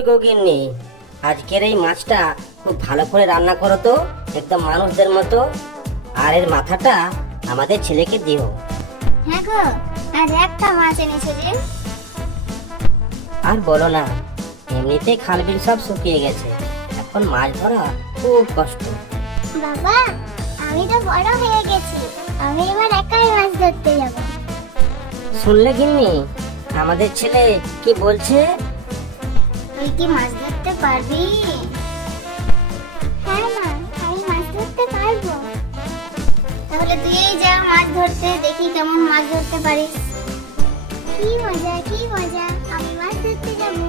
কই গো গিন্নি, আজকের এই মাছটা খুব ভালো করে রান্না করো তো, একদম মানুষদের মতো। আর এর মাথাটা আমাদের ছেলেকে দিও। হ্যাঁ গো, আজ একটা মাছ এনেছে যে। আর বলো না, এমনিতেই খাল বিল সব শুকিয়ে গেছে, এখন মাছ ধরা খুব কষ্ট। বাবা, আমি তো বড় হয়ে গেছি, আমি এবার একাই মাছ ধরতে যাব। শুনলে গিন্নি, আমাদের ছেলে কি বলছে? তুই কি মাছ ধরতে পারবি? হ্যাঁ মা, আমি মাছ ধরতে পারবো। তাহলে তুই যা মাছ ধরতে, দেখি কেমন মাছ ধরতে পারিস। কি মজা, কি মজা, আমি মাছ ধরতে যাবো।